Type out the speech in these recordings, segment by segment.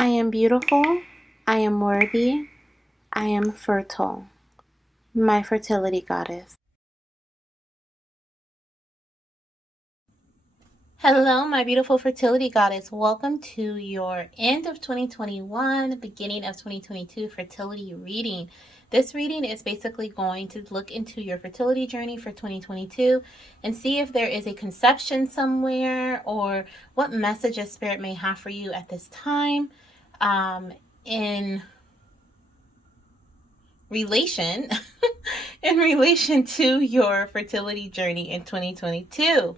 I am beautiful, I am worthy, I am fertile. My fertility goddess. Hello, my beautiful fertility goddess. Welcome to your end of 2021, beginning of 2022 fertility reading. This reading is basically going to look into your fertility journey for 2022 and see if there is a conception somewhere or what messages Spirit may have for you at this time in relation in relation to your fertility journey in 2022.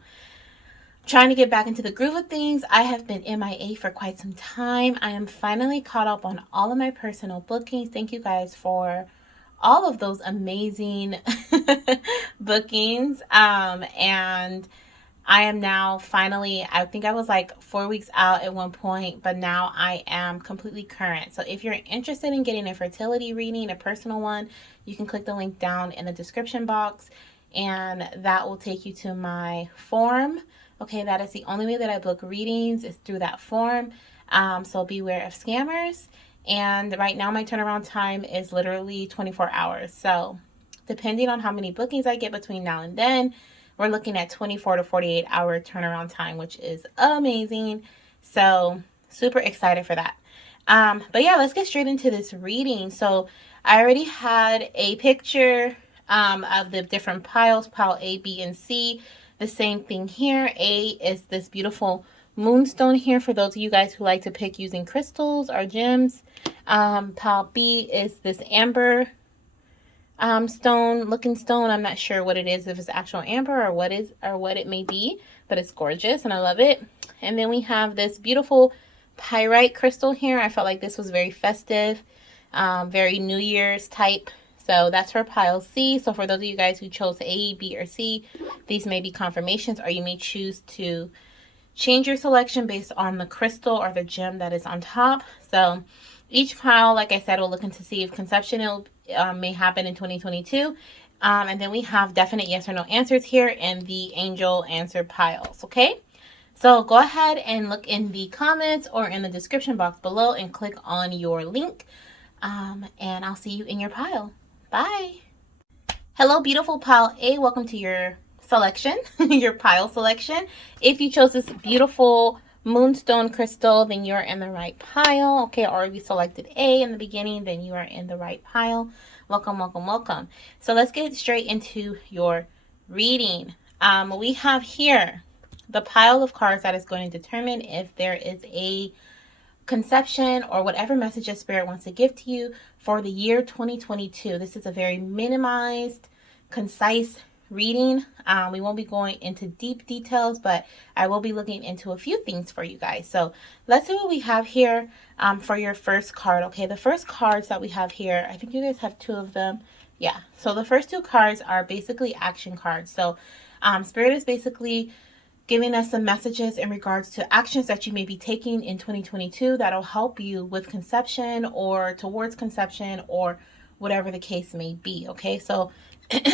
Trying to get back into the groove of things. I have been MIA for quite some time. I am finally caught up on all of my personal bookings. Thank you guys for all of those amazing bookings. And I am now finally, I think I was like 4 weeks out at one point, but now I am completely current. So if you're interested in getting a fertility reading, a personal one, you can click the link down in the description box and that will take you to my form. Okay, that is the only way that I book readings is through that form. So beware of scammers. And right now my turnaround time is literally 24 hours. So depending on how many bookings I get between now and then, we're looking at 24 to 48 hour turnaround time, which is amazing. So super excited for that. But yeah, let's get straight into this reading. So I already had a picture of the different piles, pile A, B, and C. The same thing here. A is this beautiful moonstone here for those of you guys who like to pick using crystals or gems. Pile B is this amber stone looking stone. I'm not sure what it is, if it's actual amber or what it may be, but it's gorgeous and I love it. And then we have this beautiful pyrite crystal here. I felt like this was very festive, very New Year's type. So that's for pile C. So for those of you guys who chose A, B, or C, these may be confirmations, or you may choose to change your selection based on the crystal or the gem that is on top. So each pile, like I said, will look into see if conception may happen in 2022. And then we have definite yes or no answers here in the angel answer piles, okay? So go ahead and look in the comments or in the description box below and click on your link. And I'll see you in your pile. Bye. Hello, beautiful pile A. Welcome to your selection, your pile selection. If you chose this beautiful moonstone crystal, then you're in the right pile. Okay, or if you selected A in the beginning, then you are in the right pile. Welcome, welcome, welcome. So let's get straight into your reading. We have here the pile of cards that is going to determine if there is a conception or whatever messages Spirit wants to give to you for the year 2022. This is a very minimized, concise reading. We won't be going into deep details, but I will be looking into a few things for you guys. So let's see what we have here for your first card. Okay, the first cards that we have here, I think you guys have two of them. Yeah, so the first two cards are basically action cards. So Spirit is basically giving us some messages in regards to actions that you may be taking in 2022 that'll help you with conception or towards conception or whatever the case may be. Okay, so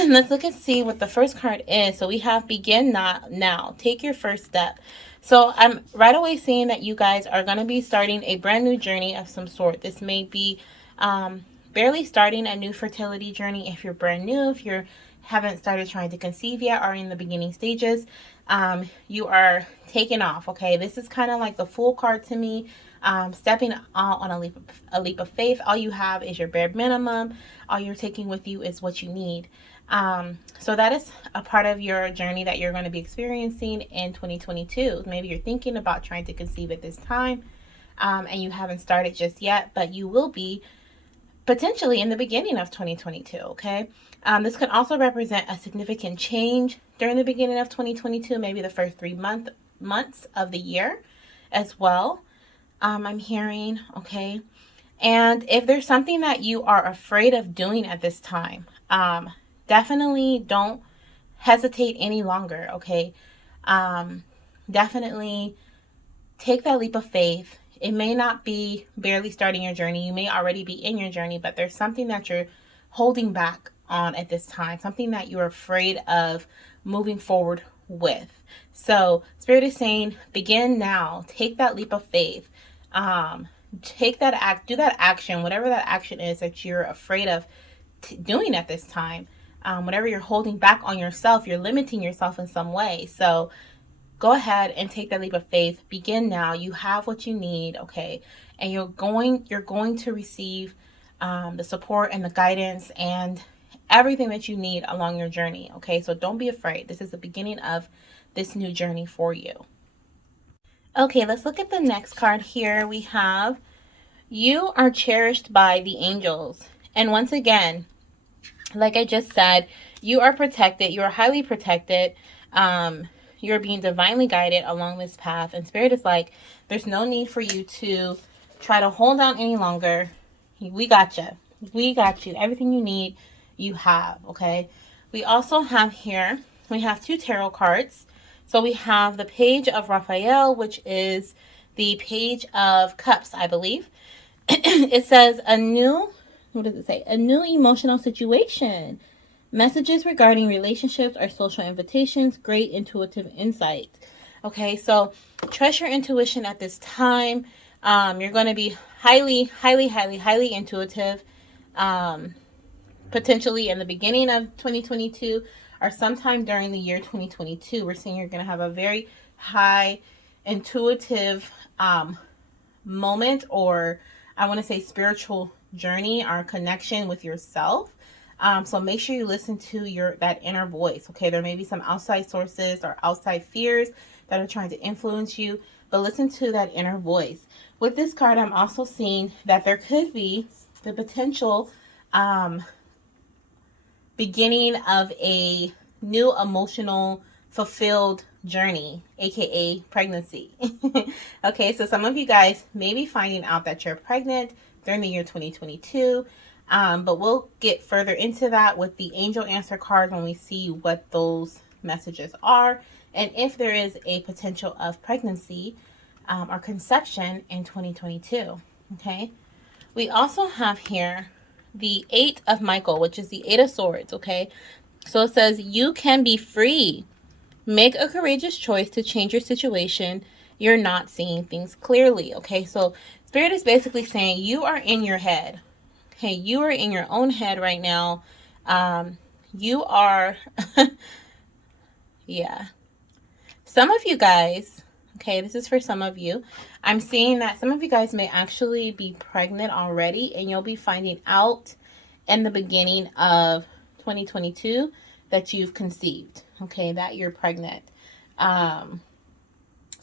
let's look and see what the first card is. So we have begin now. Take your first step. So I'm right away seeing that you guys are going to be starting a brand new journey of some sort. This may be barely starting a new fertility journey if you're brand new, if you haven't started trying to conceive yet or in the beginning stages. You are taking off. Okay, this is kind of like the Fool card to me. Stepping out on a leap of faith. All you have is your bare minimum. All you're taking with you is what you need. So that is a part of your journey that you're going to be experiencing in 2022. Maybe you're thinking about trying to conceive at this time, and you haven't started just yet, but you will be potentially in the beginning of 2022. Okay. This can also represent a significant change during the beginning of 2022, maybe the first 3 months of the year as well. I'm hearing, okay. And if there's something that you are afraid of doing at this time, definitely don't hesitate any longer, okay. Definitely take that leap of faith. It may not be barely starting your journey. You may already be in your journey, but there's something that you're holding back on at this time, something that you're afraid of moving forward with. So Spirit is saying, begin now. Take that leap of faith. take that do that action, whatever that action is that you're afraid of doing at this time. Whatever you're holding back on yourself, you're limiting yourself in some way. So go ahead and take that leap of faith. Begin now. You have what you need, okay? And you're going to receive the support and the guidance and everything that you need along your journey, okay? So don't be afraid. This is the beginning of this new journey for you. Okay, let's look at the next card here. We have, you are cherished by the angels. And once again, like I just said, you are protected. You are highly protected. You're being divinely guided along this path. And Spirit is like, there's no need for you to try to hold on any longer. We got you. We got you. Everything you need, you have, okay? We also have here, we have 2 tarot cards. So we have the Page of Raphael, which is the Page of Cups, I believe. It says what does it say? A new emotional situation. Messages regarding relationships or social invitations. Great intuitive insight. Okay, so trust your intuition at this time. You're going to be highly intuitive. Potentially in the beginning of 2022 or sometime during the year 2022. We're seeing you're going to have a very high intuitive moment, or I want to say spiritual journey or connection with yourself. So make sure you listen to that inner voice. Okay, there may be some outside sources or outside fears that are trying to influence you, but listen to that inner voice. With this card, I'm also seeing that there could be the potential beginning of a new emotional fulfilled journey, aka pregnancy. Okay, so some of you guys may be finding out that you're pregnant during the year 2022, but we'll get further into that with the angel answer card when we see what those messages are and if there is a potential of pregnancy or conception in 2022. Okay, we also have here the 8 of Michael, which is the 8 of Swords, okay? So it says, you can be free. Make a courageous choice to change your situation. You're not seeing things clearly, okay? So Spirit is basically saying you are in your head, okay? You are in your own head right now. You are, yeah. Some of you guys, okay, this is for some of you. I'm seeing that some of you guys may actually be pregnant already, and you'll be finding out in the beginning of 2022 that you've conceived, okay, that you're pregnant. Some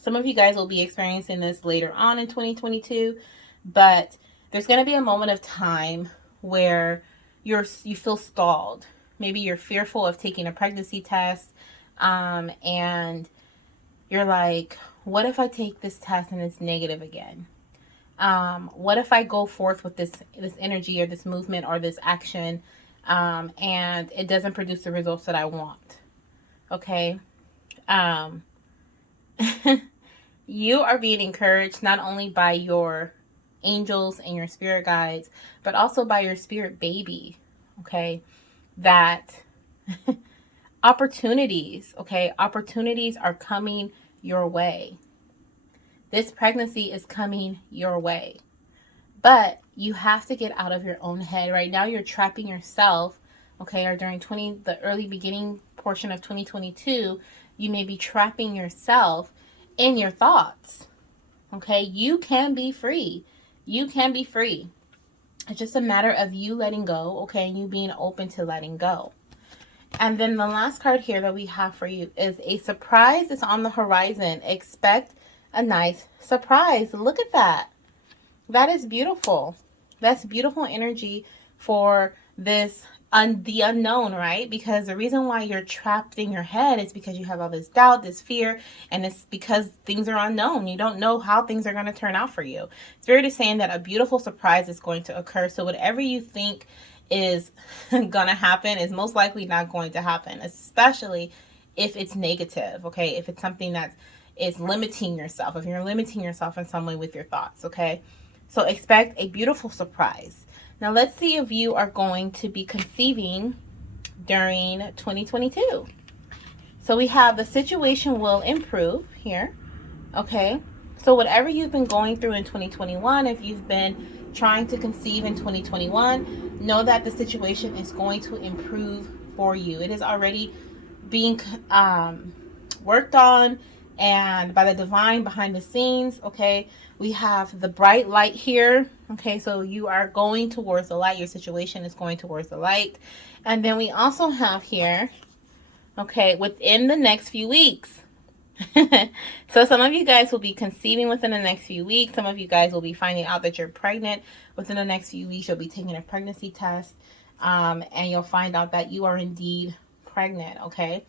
of you guys will be experiencing this later on in 2022, but there's going to be a moment of time where you feel stalled. Maybe you're fearful of taking a pregnancy test, and you're like, what if I take this test and it's negative again? What if I go forth with this energy or this movement or this action, and it doesn't produce the results that I want? Okay. You are being encouraged not only by your angels and your spirit guides, but also by your spirit baby. Okay. That opportunities are coming your way. This pregnancy is coming your way, but you have to get out of your own head. Right now you're trapping yourself, okay, or during the early beginning portion of 2022, you may be trapping yourself in your thoughts. Okay, you can be free. You can be free. It's just a matter of you letting go, okay, and you being open to letting go. And then the last card here that we have for you is a surprise is on the horizon. Expect a nice surprise. Look at that. That is beautiful. That's beautiful energy for this the unknown, right? Because the reason why you're trapped in your head is because you have all this doubt, this fear, and it's because things are unknown. You don't know how things are going to turn out for you. Spirit is saying that a beautiful surprise is going to occur. So whatever you think is gonna happen is most likely not going to happen, especially if it's negative, okay? If it's something that is limiting yourself, if you're limiting yourself in some way with your thoughts, okay? So expect a beautiful surprise. Now let's see if you are going to be conceiving during 2022. So we have the situation will improve here, okay? So whatever you've been going through in 2021, if you've been trying to conceive in 2021, know that the situation is going to improve for you. It is already being worked on and by the divine behind the scenes. Okay, we have the bright light here. Okay, so you are going towards the light. Your situation is going towards the light. And then we also have here, okay, within the next few weeks. So some of you guys will be conceiving within the next few weeks. Some of you guys will be finding out that you're pregnant within the next few weeks. You'll be taking a pregnancy test, and you'll find out that you are indeed pregnant. Okay.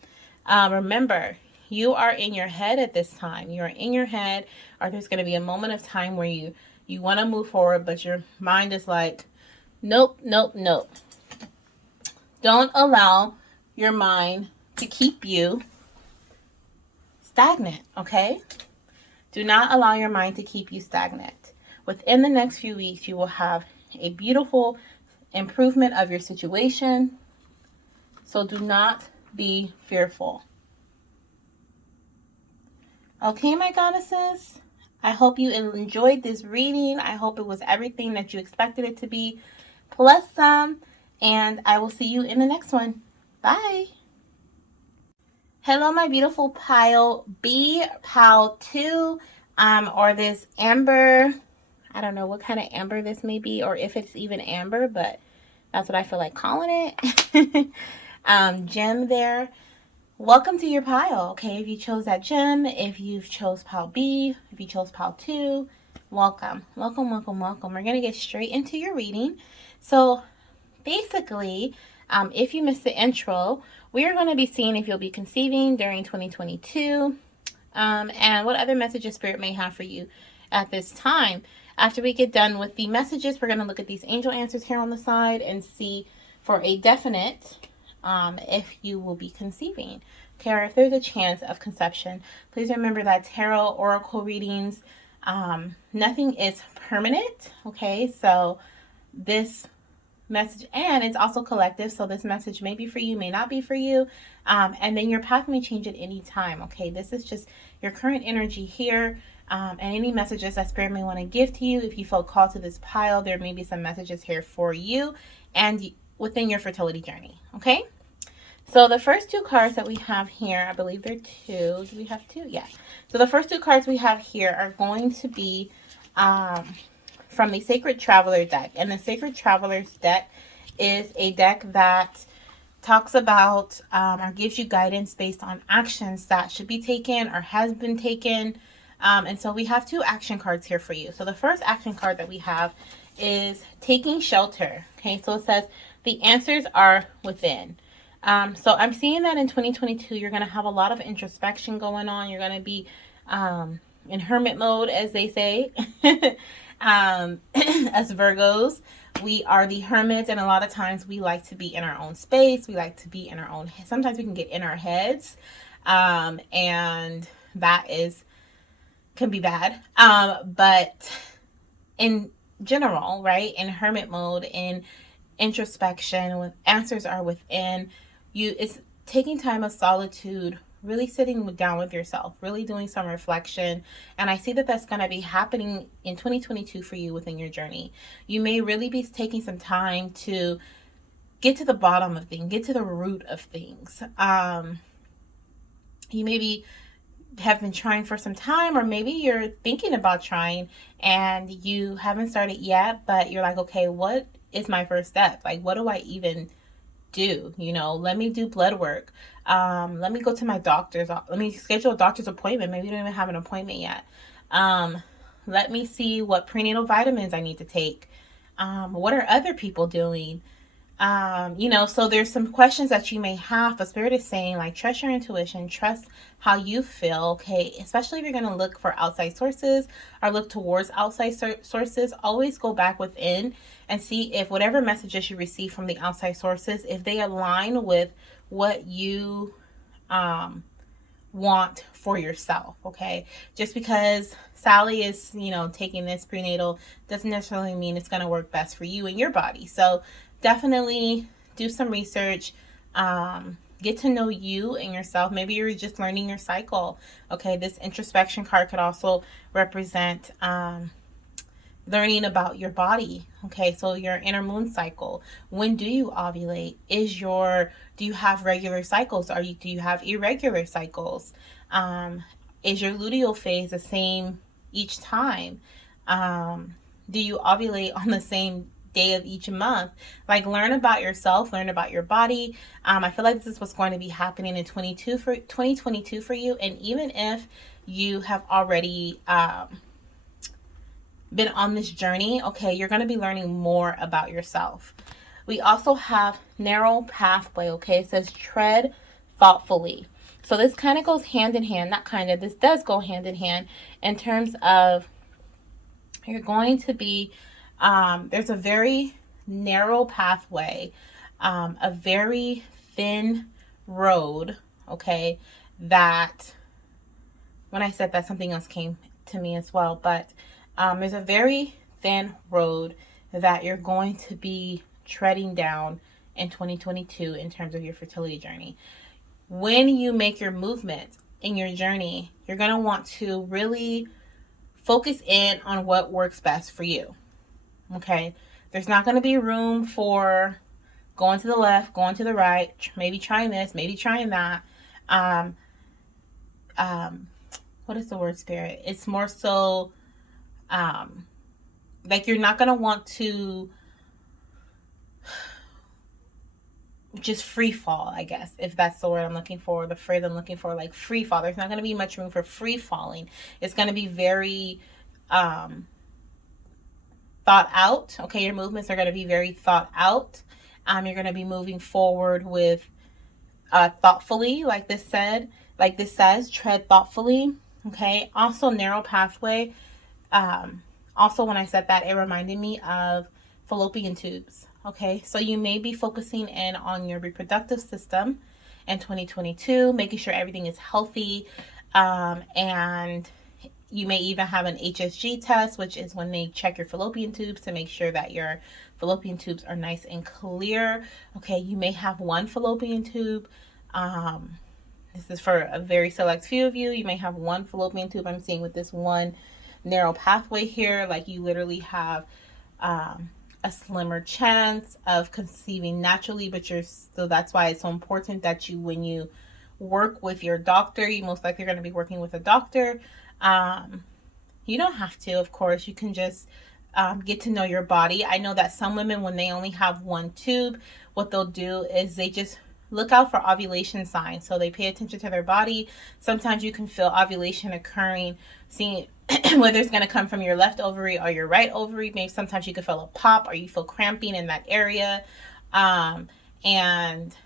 Remember, you are in your head at this time. You're in your head, or there's going to be a moment of time where you want to move forward, but your mind is like, nope, nope, nope. Don't allow your mind to keep you stagnant, okay? Do not allow your mind to keep you stagnant. Within the next few weeks, you will have a beautiful improvement of your situation. So do not be fearful. Okay, my goddesses? I hope you enjoyed this reading. I hope it was everything that you expected it to be, plus some. And I will see you in the next one. Bye. Hello, my beautiful pile B, pile 2, or this amber. I don't know what kind of amber this may be, or if it's even amber, but that's what I feel like calling it. Gem there. Welcome to your pile, okay? If you chose that gem, if you've chose pile B, if you chose pile 2, welcome. Welcome, welcome, welcome. We're going to get straight into your reading. So basically, if you missed the intro, we are going to be seeing if you'll be conceiving during 2022, and what other messages Spirit may have for you at this time. After we get done with the messages, we're going to look at these angel answers here on the side and see for a definite if you will be conceiving. Okay, or if there's a chance of conception. Please remember that tarot oracle readings, nothing is permanent. Okay, so this message, and it's also collective, so this message may be for you, may not be for you, and then your path may change at any time. Okay, this is just your current energy here, and any messages that Spirit may want to give to you. If you felt called to this pile, there may be some messages here for you and within your fertility journey. Okay, so the first two cards that we have here, I believe they're two. Do we have two? Yeah. So the first two cards we have here are going to be from the Sacred Traveler deck. And the Sacred Traveler's deck is a deck that talks about or gives you guidance based on actions that should be taken or has been taken. And so we have two action cards here for you. So the first action card that we have is Taking Shelter. Okay, so it says the answers are within. So I'm seeing that in 2022, you're going to have a lot of introspection going on. You're going to be in hermit mode, as they say. As Virgos, we are the hermits, and a lot of times we like to be in our own space. We like to be in our own, sometimes we can get in our heads, and that can be bad. But in general, right, in hermit mode, in introspection, with answers are within you, it's taking time of solitude, really sitting down with yourself, really doing some reflection. And I see that that's going to be happening in 2022 for you within your journey. You may really be taking some time to get to the bottom of things, get to the root of things. You maybe have been trying for some time, or maybe you're thinking about trying and you haven't started yet, but you're like, okay, what is my first step? Like, what do I even do? You know, let me do blood work. Let me go to my doctor's. Let me schedule a doctor's appointment. Maybe you don't even have an appointment yet. Let me see what prenatal vitamins I need to take. What are other people doing? You know, so there's some questions that you may have, but Spirit is saying, like, trust your intuition, trust how you feel, okay? Especially if you're going to look for outside sources or look towards outside sources, always go back within and see if whatever messages you receive from the outside sources, if they align with what you want for yourself, okay? Just because Sally is, you know, taking this prenatal doesn't necessarily mean it's going to work best for you and your body. So definitely do some research, get to know you and yourself. Maybe you're just learning your cycle. Okay, this introspection card could also represent learning about your body. Okay, so your inner moon cycle. When do you ovulate? Do you have regular cycles? Do you have irregular cycles? Is your luteal phase the same each time? Do you ovulate on the same day of each month? Like, learn about yourself, learn about your body. I feel like this is what's going to be happening in 2022 for you. And even if you have already been on this journey, okay, you're going to be learning more about yourself. We also have narrow pathway, okay? It says tread thoughtfully. So this kind of goes hand in hand, not kind of, this does go hand in hand in terms of you're going to be, there's a very narrow pathway, a very thin road, okay, that, when I said that, something else came to me as well, but there's a very thin road that you're going to be treading down in 2022 in terms of your fertility journey. When you make your movement in your journey, you're going to want to really focus in on what works best for you. Okay? There's not going to be room for going to the left, going to the right, maybe trying this, maybe trying that. What is the word, Spirit? It's more so like you're not going to want to just free fall, I guess, if that's the word I'm looking for, the phrase I'm looking for, like free fall. There's not going to be much room for free falling. It's going to be very thought out. Okay, your movements are going to be very thought out. You're going to be moving forward with thoughtfully, like this says, tread thoughtfully. Okay, also narrow pathway. Also, when I said that, it reminded me of fallopian tubes. Okay, so you may be focusing in on your reproductive system in 2022, making sure everything is healthy, and you may even have an HSG test, which is when they check your fallopian tubes to make sure that your fallopian tubes are nice and clear. Okay, you may have one fallopian tube. This is for a very select few of you. You may have one fallopian tube. I'm seeing with this one narrow pathway here, like you literally have a slimmer chance of conceiving naturally, but so that's why it's so important that when you work with your doctor, you most likely are going to be working with a doctor. You don't have to, of course, you can just get to know your body. I know that some women, when they only have one tube, what they'll do is they just look out for ovulation signs. So they pay attention to their body. Sometimes you can feel ovulation occurring, seeing whether it's going to come from your left ovary or your right ovary. Maybe sometimes you can feel a pop or you feel cramping in that area. And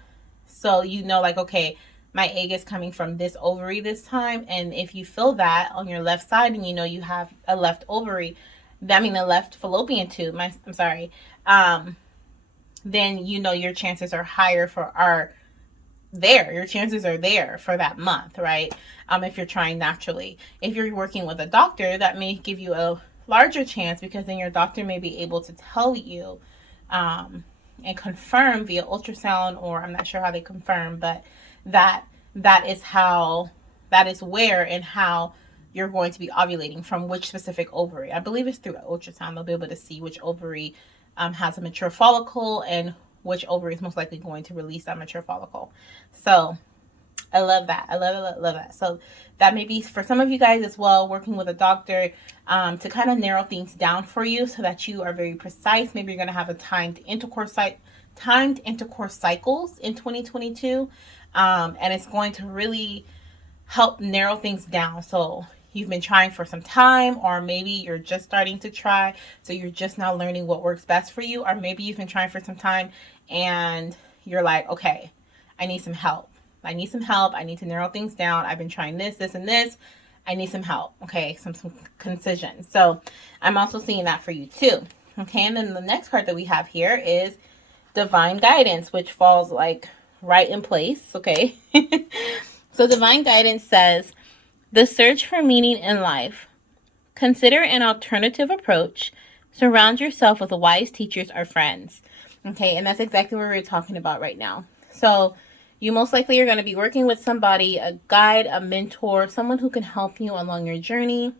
so you know, like, okay, my egg is coming from this ovary this time. And if you feel that on your left side and you know you have a left ovary, a left fallopian tube, then you know your chances are higher your chances are there for that month, right? If you're trying naturally. If you're working with a doctor, that may give you a larger chance, because then your doctor may be able to tell you and confirm via ultrasound, or I'm not sure how they confirm, but that is where and how you're going to be ovulating, from which specific ovary. I believe it's through ultrasound. They'll be able to see which ovary has a mature follicle and which ovary is most likely going to release that mature follicle. So I love that. I love that. So that may be for some of you guys as well, working with a doctor to kind of narrow things down for you so that you are very precise. Maybe you're going to have a timed intercourse cycles in 2022. And it's going to really help narrow things down. So you've been trying for some time, or maybe you're just starting to try, so you're just now learning what works best for you. Or maybe you've been trying for some time and you're like, okay, I need some help. I need to narrow things down. I've been trying this, and this. I need some help. Okay, some concision. So I'm also seeing that for you too. Okay, and then the next card that we have here is divine guidance, which falls like right in place. Okay. So divine guidance says, the search for meaning in life. Consider an alternative approach. Surround yourself with wise teachers or friends. Okay, and that's exactly what we're talking about right now. So You most likely are going to be working with somebody, a guide, a mentor, someone who can help you along your journey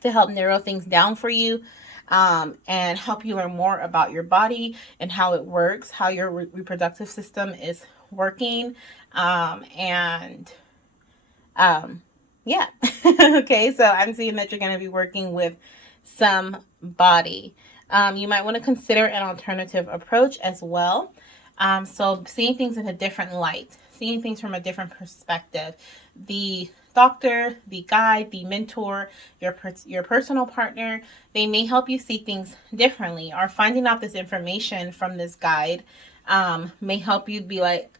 to help narrow things down for you, and help you learn more about your body and how it works, how your reproductive system is working. And yeah. Okay, so I'm seeing that you're going to be working with somebody. You might want to consider an alternative approach as well. So seeing things in a different light, seeing things from a different perspective. The doctor, the guide, the mentor, your personal partner, they may help you see things differently, or finding out this information from this guide may help you be like,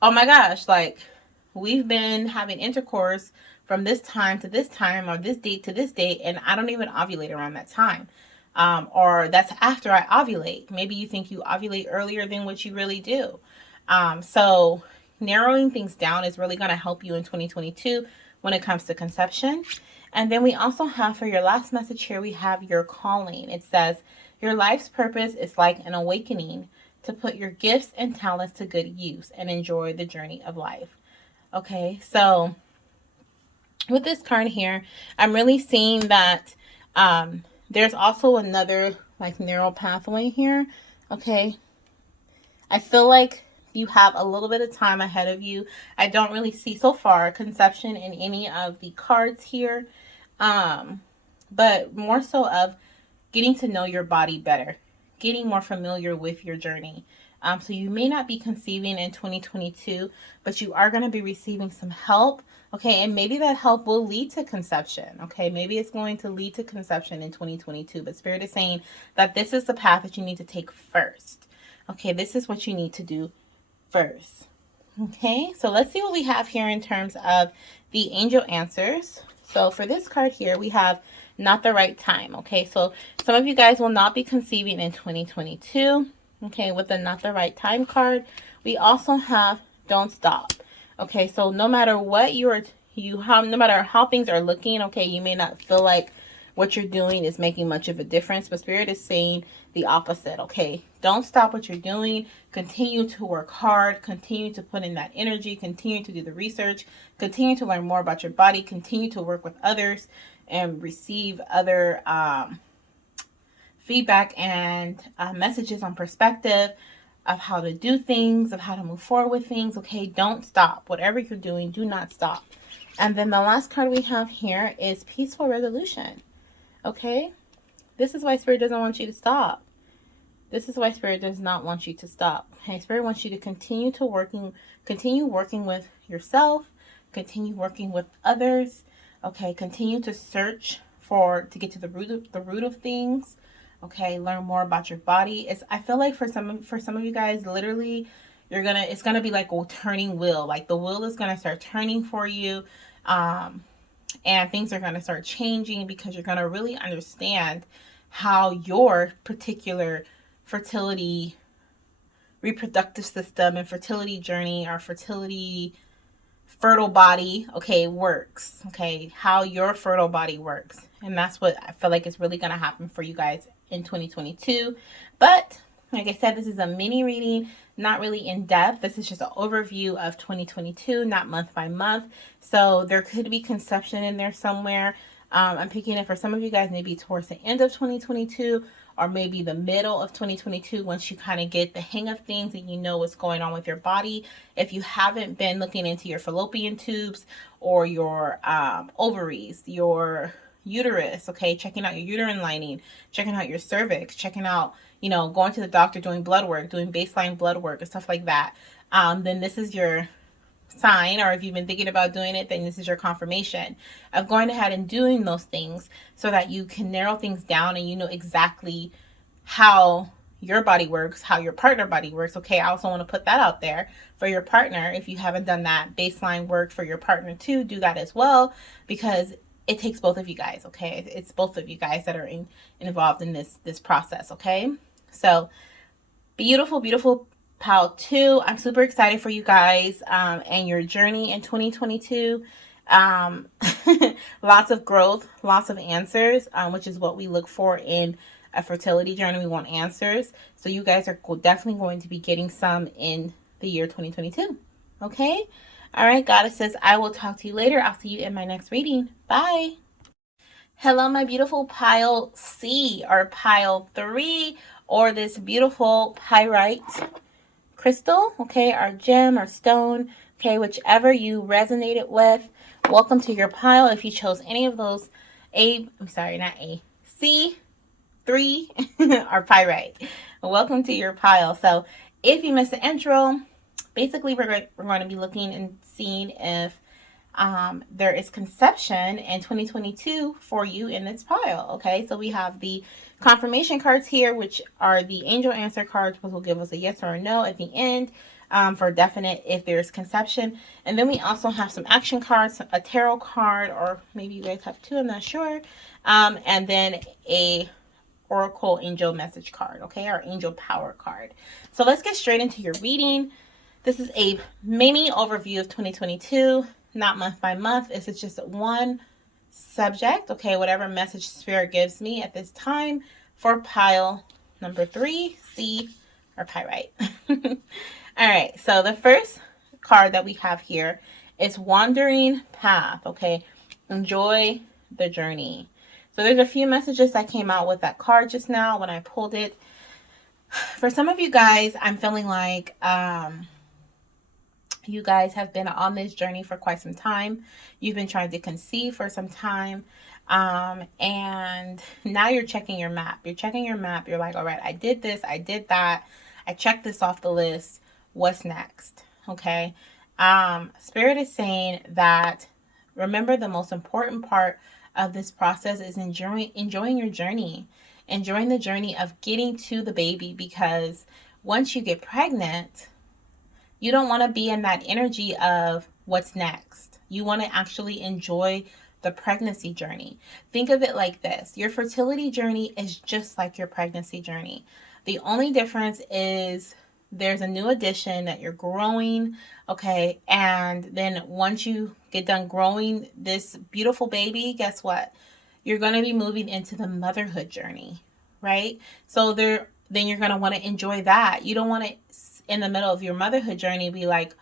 oh my gosh, like, we've been having intercourse from this time to this time, or this date to this date, and I don't even ovulate around that time. Or that's after I ovulate. Maybe you think you ovulate earlier than what you really do. So narrowing things down is really going to help you in 2022 when it comes to conception. And then we also have, for your last message here, we have your calling. It says, your life's purpose is like an awakening to put your gifts and talents to good use and enjoy the journey of life. Okay, so with this card here, I'm really seeing that there's also another like narrow pathway here. Okay, I feel like you have a little bit of time ahead of you. I don't really see so far conception in any of the cards here, but more so of getting to know your body better, getting more familiar with your journey. So you may not be conceiving in 2022, but you are going to be receiving some help. Okay, and maybe that help will lead to conception. Okay, maybe it's going to lead to conception in 2022, but Spirit is saying that this is the path that you need to take first. Okay, this is what you need to do first. Okay, so let's see what we have here in terms of the angel answers. So for this card here, we have not the right time. Okay, so some of you guys will not be conceiving in 2022. Okay, with the not the right time card. We also have don't stop. Okay, so no matter what no matter how things are looking, okay, you may not feel like what you're doing is making much of a difference, but Spirit is saying the opposite. Okay, don't stop what you're doing. Continue to work hard. Continue to put in that energy. Continue to do the research. Continue to learn more about your body. Continue to work with others and receive other feedback and messages on perspective of how to do things, of how to move forward with things. Okay, don't stop. Whatever you're doing, do not stop. And then the last card we have here is peaceful resolution. Okay, this is why Spirit doesn't want you to stop. This is why Spirit does not want you to stop. Okay, Spirit wants you to continue working with yourself, continue working with others. Okay, continue to search to get to the root of things. Okay, learn more about your body. I feel like for some of you guys, literally, it's gonna be like a turning wheel. Like the wheel is gonna start turning for you, and things are gonna start changing because you're gonna really understand how your particular fertility, reproductive system, and fertility journey, or fertile body, okay, works. Okay, how your fertile body works. And that's what I feel like is really going to happen for you guys in 2022. But like I said, this is a mini reading, not really in depth. This is just an overview of 2022, not month by month. So there could be conception in there somewhere. I'm picking it for some of you guys, maybe towards the end of 2022, or maybe the middle of 2022, once you kind of get the hang of things and you know what's going on with your body. If you haven't been looking into your fallopian tubes or your ovaries, your uterus, okay, checking out your uterine lining, checking out your cervix, checking out, going to the doctor, doing blood work, doing baseline blood work and stuff like that, then this is your sign. Or if you've been thinking about doing it, then this is your confirmation of going ahead and doing those things so that you can narrow things down and you know exactly how your body works, how your partner body works. Okay, I also want to put that out there for your partner. If you haven't done that baseline work for your partner too, do that as well, because it takes both of you guys. Okay, it's both of you guys that are involved in this process. Okay, so beautiful Pal 2. I'm super excited for you guys and your journey in 2022. Lots of growth, lots of answers, which is what we look for in a fertility journey. We want answers. So you guys are definitely going to be getting some in the year 2022. Okay? All right, Goddess says, I will talk to you later. I'll see you in my next reading. Bye. Hello, my beautiful pile C or pile 3 or this beautiful pyrite crystal, okay, or gem or stone, okay, whichever you resonated with. Welcome to your pile. If you chose any of those C3 or pyrite, welcome to your pile. So if you missed the intro, basically we're going to be looking and seeing if there is conception in 2022 for you in this pile. Okay, so we have the confirmation cards here, which are the angel answer cards, which will give us a yes or a no at the end for definite if there's conception. And then we also have some action cards, a tarot card, or maybe you guys have two, I'm not sure. And then a oracle angel message card, okay, our angel power card. So let's get straight into your reading. This is a mini overview of 2022, not month by month. This is just one subject, okay, whatever message Spirit gives me at this time for pile number 3, C, or pyrite. All right, so the first card that we have here is Wandering Path, okay? Enjoy the journey. So there's a few messages that came out with that card just now when I pulled it. For some of you guys, I'm feeling like you guys have been on this journey for quite some time. You've been trying to conceive for some time. And now you're checking your map. You're checking your map. You're like, all right, I did this. I did that. I checked this off the list. What's next? Okay. Spirit is saying that remember the most important part of this process is enjoying your journey. Enjoying the journey of getting to the baby, because once you get pregnant, you don't want to be in that energy of what's next. You want to actually enjoy the pregnancy journey. Think of it like this. Your fertility journey is just like your pregnancy journey. The only difference is there's a new addition that you're growing, okay? And then once you get done growing this beautiful baby, guess what? You're going to be moving into the motherhood journey, right? So then you're going to want to enjoy that. You don't want to in the middle of your motherhood journey be like,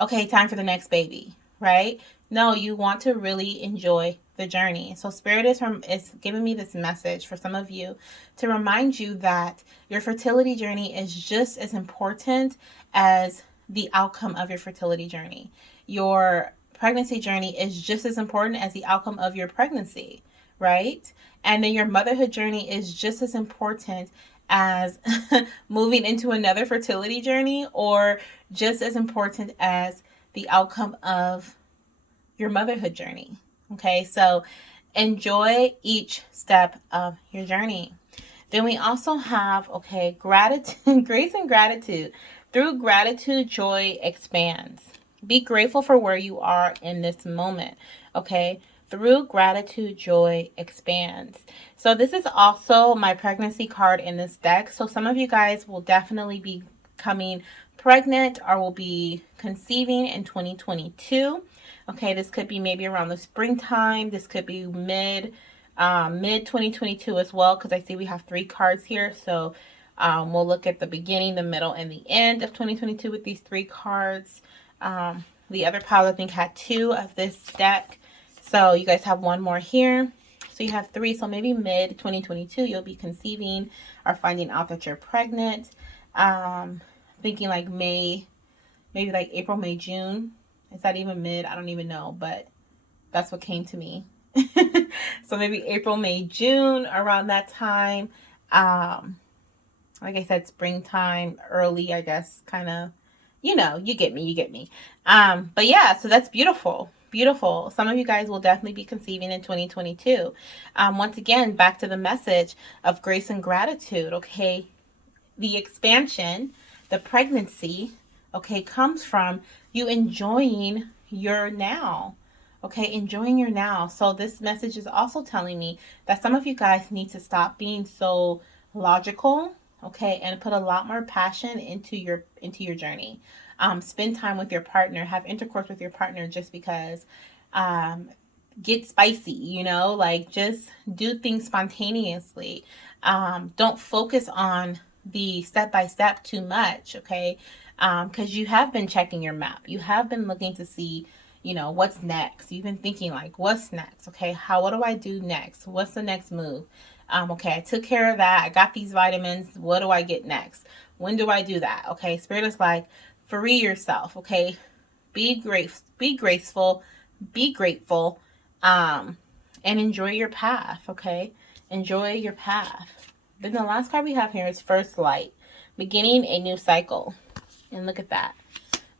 okay, time for the next baby, right? No, you want to really enjoy the journey. So Spirit is giving me this message for some of you to remind you that your fertility journey is just as important as the outcome of your fertility journey. Your pregnancy journey is just as important as the outcome of your pregnancy, right? And then your motherhood journey is just as important as moving into another fertility journey, or just as important as the outcome of your motherhood journey. Okay, so enjoy each step of your journey. Then we also have, okay, gratitude, grace and gratitude. Through gratitude, joy expands. Be grateful for where you are in this moment, okay? Through gratitude, joy expands. So this is also my pregnancy card in this deck. So some of you guys will definitely be becoming pregnant or will be conceiving in 2022. Okay, this could be maybe around the springtime. This could be mid 2022 as well, because I see we have 3 cards here. So we'll look at the beginning, the middle, and the end of 2022 with these 3 cards. The other pile, I think, had 2 of this deck. So you guys have 1 more here. So you have 3. So maybe mid 2022, you'll be conceiving or finding out that you're pregnant. Thinking like May, maybe like April, May, June. Is that even mid? I don't even know, but that's what came to me. So maybe April, May, June, around that time. Like I said, springtime, early, I guess, kind of, you get me. But yeah, so that's beautiful. Beautiful. Some of you guys will definitely be conceiving in 2022. Once again, back to the message of grace and gratitude, okay? The expansion, the pregnancy, okay, comes from you enjoying your now. Okay, enjoying your now. So this message is also telling me that some of you guys need to stop being so logical, okay, and put a lot more passion into your journey. Spend time with your partner, have intercourse with your partner, just because. Get spicy, like just do things spontaneously. Don't focus on the step by step too much, okay? because you have been checking your map. You have been looking to see, what's next. You've been thinking like, what's next? Okay, what do I do next? What's the next move? Okay, I took care of that. I got these vitamins. What do I get next? When do I do that? Okay, Spirit is like, free yourself. Okay, be graceful, be grateful, and enjoy your path. Okay, enjoy your path. Then the last card we have here is First Light, beginning a new cycle. And look at that,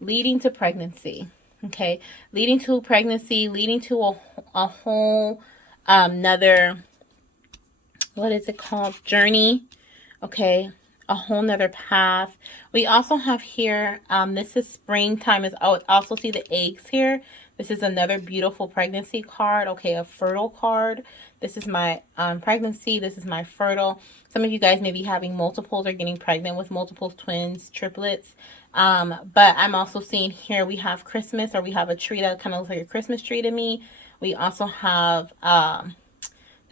leading to pregnancy. Okay, leading to pregnancy, leading to a whole another, what is it called, journey. Okay, a whole nother path. We also have here, this is springtime. I would also see the eggs here. This is another beautiful pregnancy card. Okay, a fertile card. This is my pregnancy. This is my fertile. Some of you guys may be having multiples or getting pregnant with multiples, twins, triplets. But I'm also seeing here we have Christmas, or we have a tree that kind of looks like a Christmas tree to me. We also have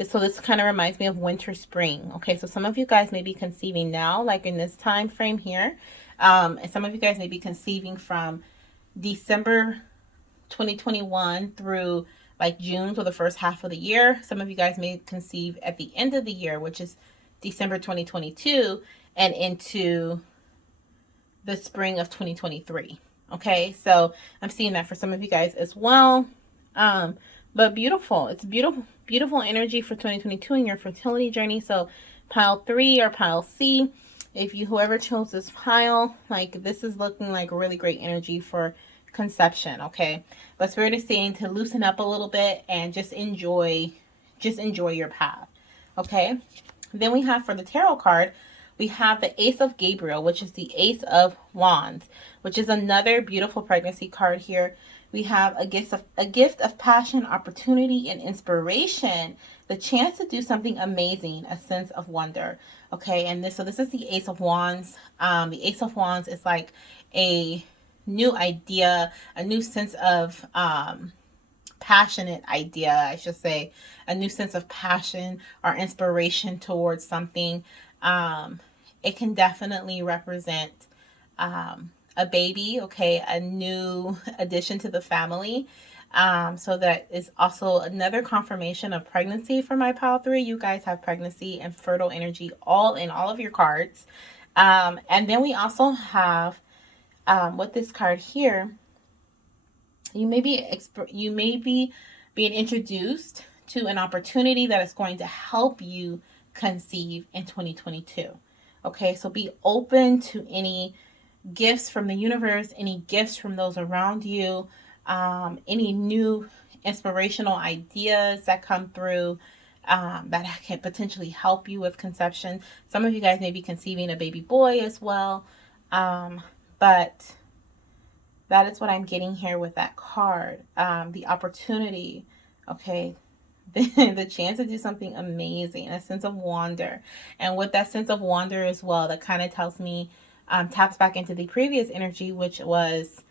so this kind of reminds me of winter, spring. Okay, so some of you guys may be conceiving now, like in this time frame here. And some of you guys may be conceiving from December 2021 through like June, so the first half of the year. Some of you guys may conceive at the end of the year, which is December 2022, and into the spring of 2023. Okay, so I'm seeing that for some of you guys as well. But beautiful. It's beautiful energy for 2022 in your fertility journey. So pile 3 or pile C, whoever chose this pile, like this is looking like really great energy for conception. Okay, but Spirit is saying to loosen up a little bit and just enjoy your path. Okay, then we have, for the tarot card, we have the Ace of Gabriel, which is the Ace of Wands, which is another beautiful pregnancy card here. We have a gift of passion, opportunity, and inspiration, the chance to do something amazing, a sense of wonder. Okay, and this is the Ace of Wands. The Ace of Wands is like a new idea, a new sense of passionate idea, I should say, a new sense of passion or inspiration towards something. It can definitely represent a baby, okay, a new addition to the family. So that is also another confirmation of pregnancy for my pile 3. You guys have pregnancy and fertile energy all in all of your cards. And then we also have with this card here, you may be being introduced to an opportunity that is going to help you conceive in 2022. Okay, so be open to any gifts from the universe, any gifts from those around you, any new inspirational ideas that come through that can potentially help you with conception. Some of you guys may be conceiving a baby boy as well, but that is what I'm getting here with that card. The opportunity, okay, the chance to do something amazing, a sense of wonder. And with that sense of wonder as well, that kind of tells me, taps back into the previous energy, which was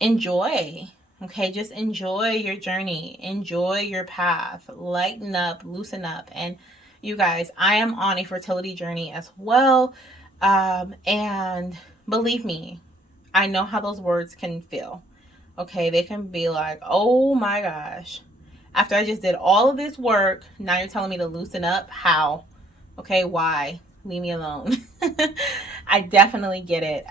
enjoy. Okay, just enjoy your journey, enjoy your path, lighten up, loosen up. And you guys, I am on a fertility journey as well. And believe me, I know how those words can feel. Okay, they can be like, oh my gosh, after I just did all of this work, now you're telling me to loosen up? How? Okay, why? Leave me alone. I definitely get it.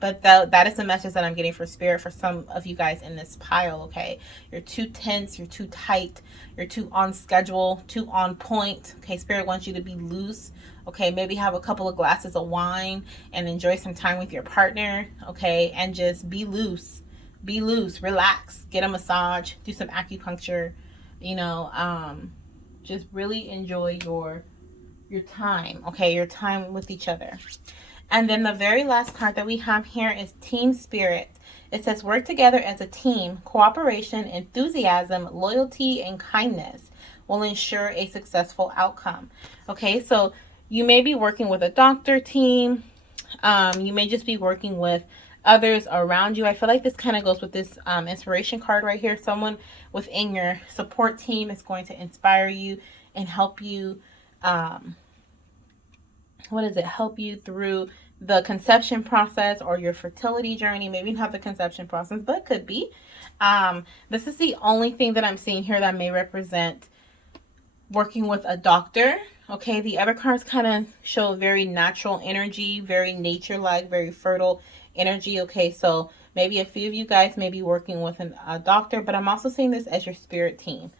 But that is the message that I'm getting for Spirit for some of you guys in this pile. Okay, you're too tense, you're too tight, you're too on schedule, too on point. Okay, Spirit wants you to be loose. Okay, maybe have a couple of glasses of wine and enjoy some time with your partner. Okay, and just be loose, relax, get a massage, do some acupuncture. Just really enjoy your time. Okay, your time with each other. And then the very last card that we have here is Team Spirit. It says, work together as a team. Cooperation, enthusiasm, loyalty, and kindness will ensure a successful outcome. Okay, so you may be working with a doctor team. You may just be working with others around you. I feel like this kind of goes with this inspiration card right here. Someone within your support team is going to inspire you and help you help you through the conception process or your fertility journey. Maybe not the conception process, but it could be. This is the only thing that I'm seeing here that may represent working with a doctor. Okay, the other cards kind of show very natural energy, very nature-like, very fertile energy. Okay, so maybe a few of you guys may be working with a doctor, but I'm also seeing this as your spirit team.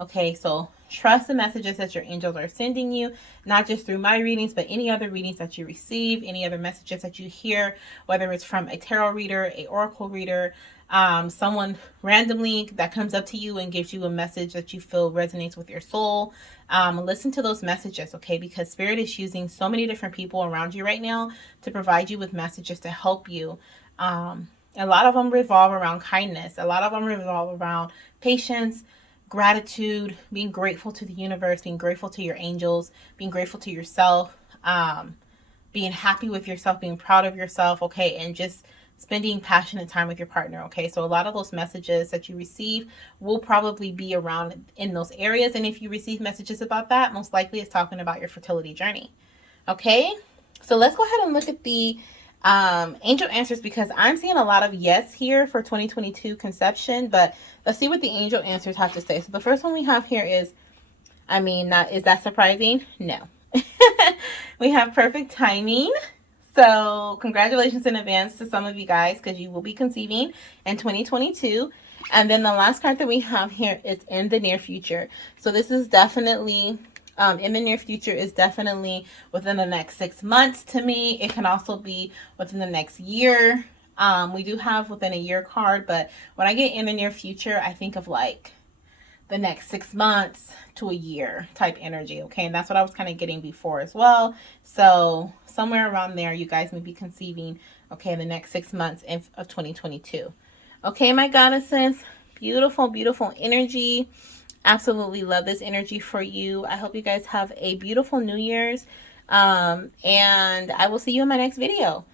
Okay, so trust the messages that your angels are sending you, not just through my readings, but any other readings that you receive, any other messages that you hear, whether it's from a tarot reader, a oracle reader, someone randomly that comes up to you and gives you a message that you feel resonates with your soul. Listen to those messages, okay? Because Spirit is using so many different people around you right now to provide you with messages to help you. A lot of them revolve around kindness. A lot of them revolve around patience, gratitude, being grateful to the universe, being grateful to your angels, being grateful to yourself, being happy with yourself, being proud of yourself, okay? And just spending passionate time with your partner, okay? So a lot of those messages that you receive will probably be around in those areas. And if you receive messages about that, most likely it's talking about your fertility journey, okay? So let's go ahead and look at the angel answers, because I'm seeing a lot of yes here for 2022 conception, but let's see what the angel answers have to say. So the first one we have here is, is that surprising? No. We have perfect timing. So congratulations in advance to some of you guys, because you will be conceiving in 2022. And then the last card that we have here is in the near future. So this is definitely in the near future, is definitely within the next 6 months to me. It can also be within the next year. We do have within a year card, but when I get in the near future, I think of like the next 6 months to a year type energy, okay? And that's what I was kind of getting before as well. So somewhere around there, you guys may be conceiving, okay, in the next 6 months of 2022. Okay, my goddesses, beautiful, beautiful energy. Absolutely love this energy for you. I hope you guys have a beautiful New Year's. And I will see you in my next video.